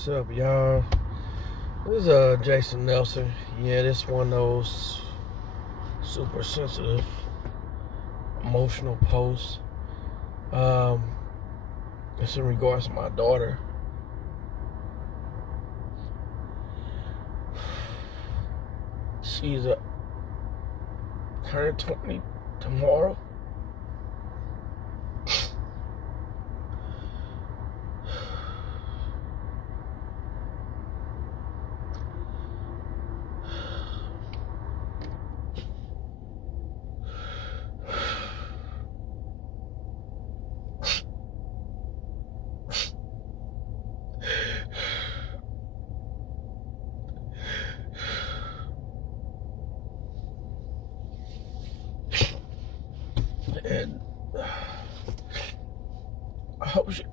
What's up, y'all? This is Jason Nelson. Yeah, this one of those super sensitive, emotional posts. It's in regards to my daughter. She's turning 20 tomorrow. And I hope she.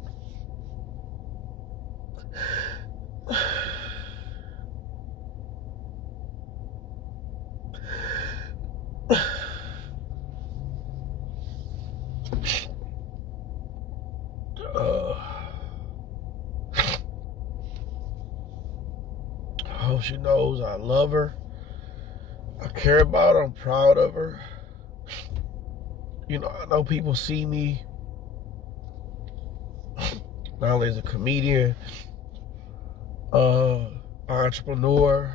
I hope she knows I love her. I care about her. I'm proud of her. You know, I know people see me not only as a comedian, entrepreneur,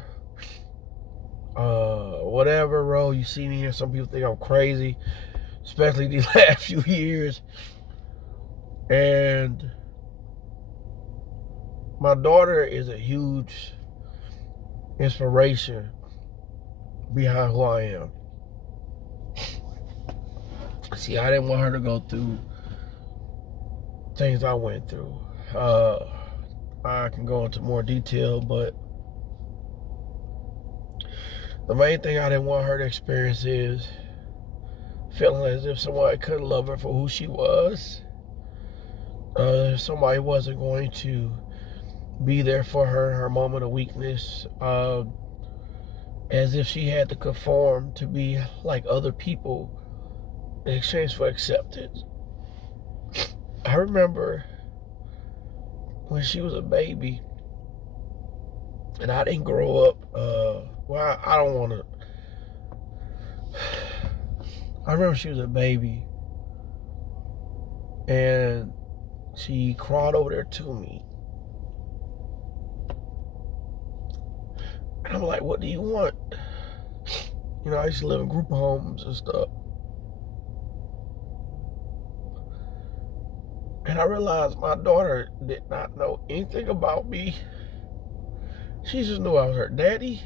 whatever role you see me in. Some people think I'm crazy, especially these last few years. And my daughter is a huge inspiration behind who I am. See, I didn't want her to go through things I went through. I can go into more detail, but the main thing I didn't want her to experience is feeling as if somebody couldn't love her for who she was. If somebody wasn't going to be there for her in her moment of weakness, as if she had to conform to be like other people in exchange for acceptance. I remember when she was a baby, and I didn't grow up, I don't want to. I remember she was a baby, and she crawled over there to me. And I'm like, what do you want? You know, I used to live in group homes and stuff. And I realized my daughter did not know anything about me. She just knew I was her daddy.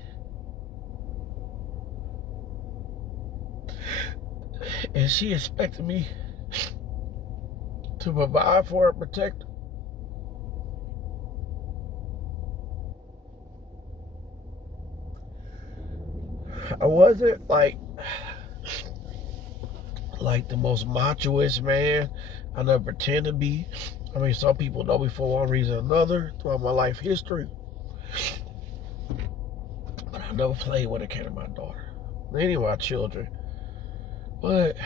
And she expected me to provide for her and protect her. I wasn't like the most machoist man I never pretend to be. I mean, some people know me for one reason or another throughout my life history. But I never played when it came to my daughter, any of my children. But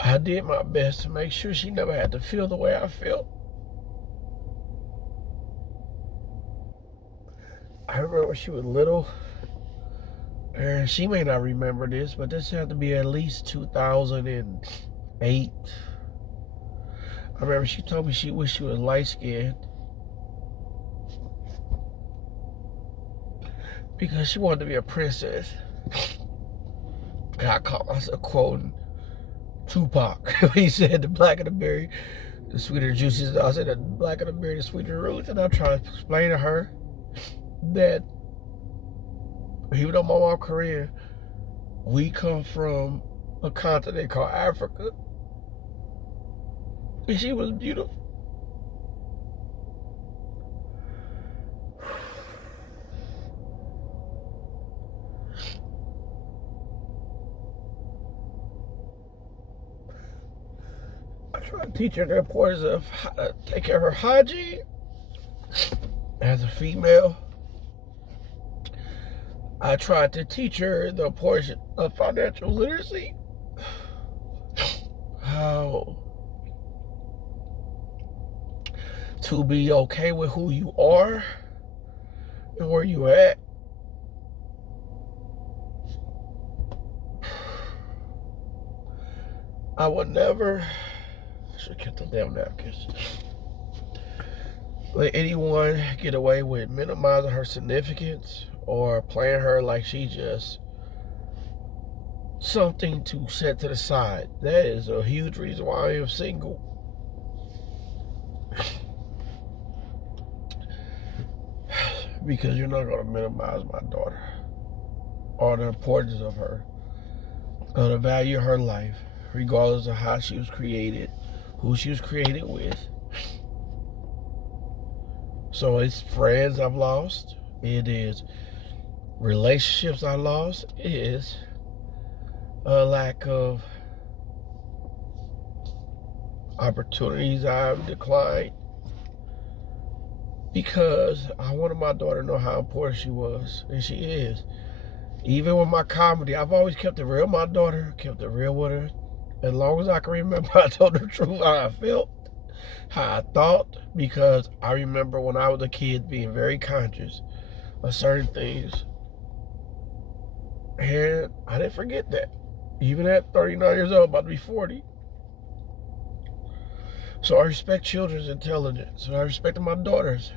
I did my best to make sure she never had to feel the way I felt. I remember when she was little, and she may not remember this, but this had to be at least 2008. I remember she told me she wished she was light-skinned because she wanted to be a princess. And I caught myself quoting Tupac. He said, the blacker the berry, the sweeter the juices. I said, the blacker the berry, the sweeter the roots. And I'm trying to explain to her that even though my mom Korean, we come from a continent called Africa. And she was beautiful. I tried to teach her the importance of how to take care of her hygiene as a female. I tried to teach her the importance of financial literacy. How to be okay with who you are and where you at. I would never, I should have kept the damn napkins, let anyone get away with minimizing her significance or playing her like she just something to set to the side. That is a huge reason why I am single. Because you're not going to minimize my daughter or the importance of her or the value of her life, regardless of how she was created, who she was created with. So it's friends I've lost. It is relationships I lost. It is a lack of opportunities I've declined because I wanted my daughter to know how important she was, and she is. Even with my comedy, I've always kept it real. My daughter kept it real with her. As long as I can remember, I told her the truth, how I felt, how I thought, because I remember when I was a kid being very conscious of certain things. And I didn't forget that. Even at 39 years old, about to be 40. So I respect children's intelligence. And I respected my daughter's.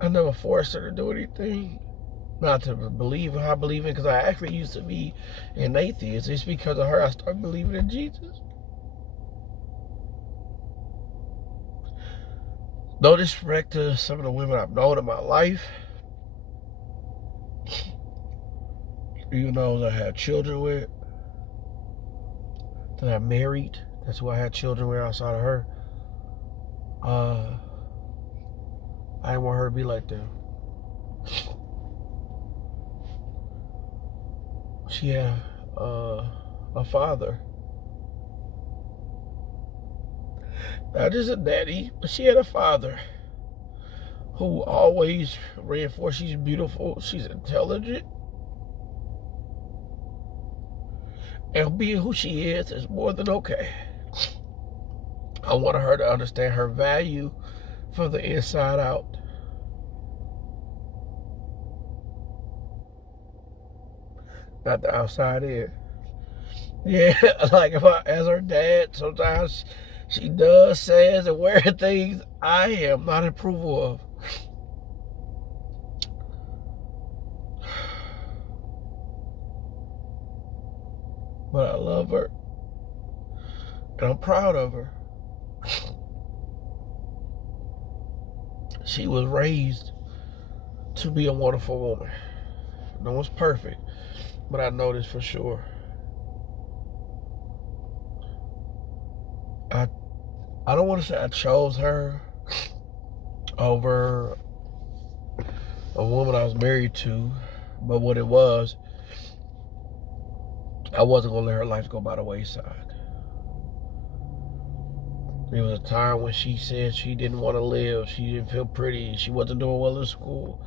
I never forced her to do anything. Not to believe in how I believe in, because I actually used to be an atheist. It's because of her I started believing in Jesus. No disrespect to some of the women I've known in my life. Even those I had children with, that I married. That's who I had children with outside of her. I didn't want her to be like them. She had a father. Not just a daddy, but she had a father who always reinforced she's beautiful, she's intelligent. And being who she is more than okay. I wanted her to understand her value from the inside out. Not the outside in. Yeah, like if I, as her dad, sometimes she does, says, and wears things I am not in approval of. But I love her. And I'm proud of her. She was raised to be a wonderful woman. No one's perfect, but I know this for sure. I don't want to say I chose her over a woman I was married to, but what it was, I wasn't going to let her life go by the wayside. There was a time when she said she didn't want to live, she didn't feel pretty, she wasn't doing well in school.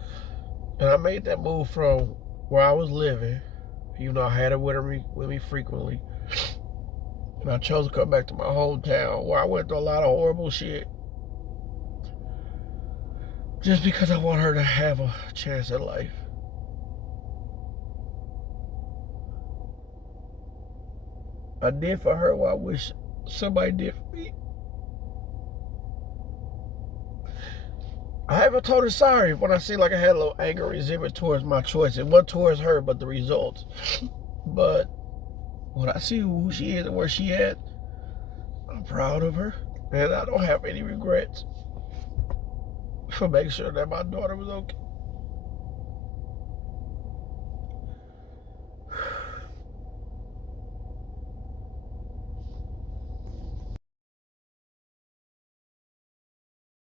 And I made that move from where I was living, even though I had her with me frequently. And I chose to come back to my hometown where I went through a lot of horrible shit. Just because I want her to have a chance at life. I did for her what I wish somebody did for me. I haven't told her sorry when I seemed like I had a little anger or resentment towards my choice. It wasn't towards her, but the results. But when I see who she is and where she at, I'm proud of her. And I don't have any regrets for making sure that my daughter was okay.